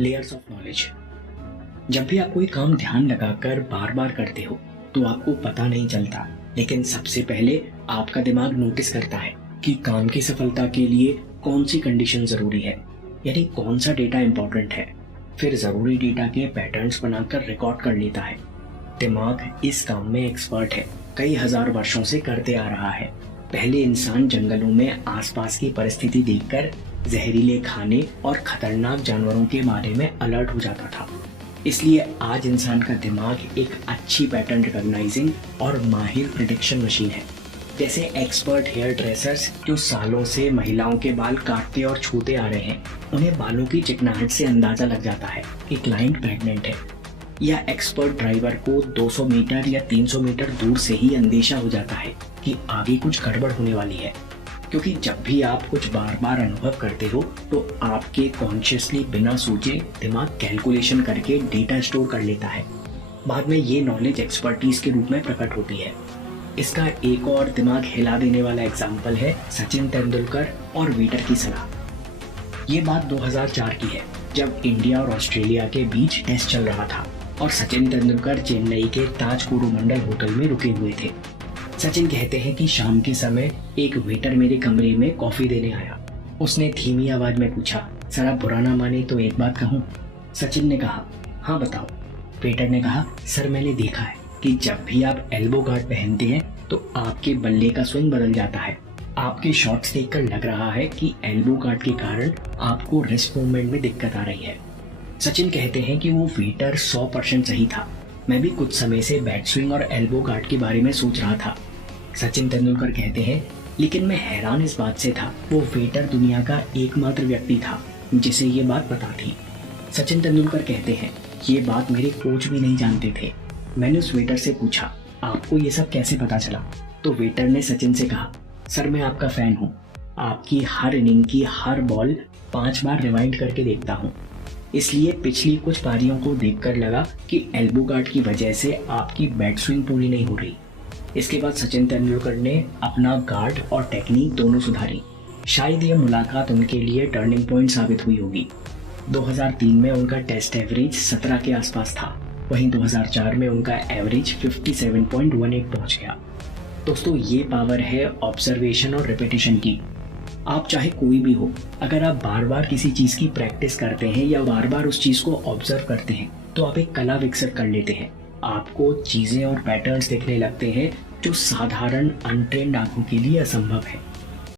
Layers of knowledge. जब भी आप कोई काम ध्यान लगाकर बार बार करते हो तो आपको पता नहीं चलता, लेकिन सबसे पहले आपका दिमाग नोटिस करता है कि काम की सफलता के लिए कौन सी कंडीशन जरूरी है, यानी कौन सा डेटा इंपॉर्टेंट है। फिर जरूरी डेटा के पैटर्न्स बनाकर रिकॉर्ड कर लेता है। दिमाग इस काम में एक्सपर्ट है, कई हजार वर्षों से करते आ रहा है। पहले इंसान जंगलों में आसपास की परिस्थिति देखकर जहरीले खाने और खतरनाक जानवरों के बारे में अलर्ट हो जाता था। इसलिए आज इंसान का दिमाग एक अच्छी पैटर्न रिकॉग्नाइजिंग और माहिर प्रिडिक्शन मशीन है। जैसे एक्सपर्ट हेयर ड्रेसर्स जो सालों से महिलाओं के बाल काटते और छूते आ रहे हैं, उन्हें बालों की चिकनाहट से अंदाजा लग जाता है कि क्लाइंट प्रेग्नेंट है। या एक्सपर्ट ड्राइवर को 200 मीटर या 300 मीटर दूर से ही अंदेशा हो जाता है कि आगे कुछ गड़बड़ होने वाली है। क्योंकि जब भी आप कुछ बार बार अनुभव करते हो तो आपके कॉन्शियसली बिना सोचे दिमाग कैलकुलेशन करके डेटा स्टोर कर लेता है। बाद में ये नॉलेज एक्सपर्टीज के रूप में प्रकट होती है। इसका एक और दिमाग हिला देने वाला एग्जाम्पल है सचिन तेंदुलकर और वेटर की सलाह। ये बात 2004 की है, जब इंडिया और ऑस्ट्रेलिया के बीच टेस्ट चल रहा था और सचिन तेंदुलकर चेन्नई के ताज कोरोमंडल होटल में रुके हुए थे। सचिन कहते हैं कि शाम के समय एक वेटर मेरे कमरे में कॉफी देने आया। उसने धीमी आवाज में पूछा, सर आप बुरा ना माने तो एक बात कहूँ? सचिन ने कहा, हाँ बताओ। वेटर ने कहा, सर मैंने देखा है कि जब भी आप एल्बो गार्ड पहनते हैं तो आपके बल्ले का स्विंग बदल जाता है। आपके शॉट्स देखकर लग रहा है कि एल्बो गार्ड के कारण आपको रिस्ट मूवमेंट में दिक्कत आ रही है। सचिन कहते हैं कि वो वेटर 100% सही था। मैं भी कुछ समय से बैक स्विंग और एल्बो गार्ड के बारे में सोच रहा था। सचिन तेंदुलकर कहते हैं, लेकिन मैं हैरान इस बात से था, वो वेटर दुनिया का एकमात्र व्यक्ति था जिसे ये बात पता थी। सचिन तेंदुलकर कहते हैं, ये बात मेरे कोच भी नहीं जानते थे। मैंने उस वेटर से पूछा, आपको ये सब कैसे पता चला? तो वेटर ने सचिन से कहा, सर मैं आपका फैन हूँ, आपकी हर इनिंग की हर बॉल 5 बार रिवाइंड करके देखता हूँ, इसलिए पिछली कुछ पारियों को देखकर लगा कि एल्बो गार्ड की वजह से आपकी बैट स्विंग पूरी नहीं हो रही। इसके बाद सचिन तेंदुलकर ने अपना गार्ड और टेक्निक दोनों सुधारी। शायद ये मुलाकात उनके लिए टर्निंग पॉइंट साबित हुई होगी। 2003 में उनका टेस्ट एवरेज 17 के आसपास था, वहीं 2004 में उनका एवरेज 57.18 पहुंच गया। दोस्तों ये पावर है ऑब्जर्वेशन और रिपीटिशन की। आप चाहे कोई भी हो, अगर आप बार बार किसी चीज की प्रैक्टिस करते हैं या बार बार उस चीज को ऑब्जर्व करते हैं तो आप एक कला विकसित कर लेते हैं। आपको चीजें और पैटर्न्स दिखने लगते हैं जो साधारण अनट्रेन्ड आंखों के लिए असंभव है।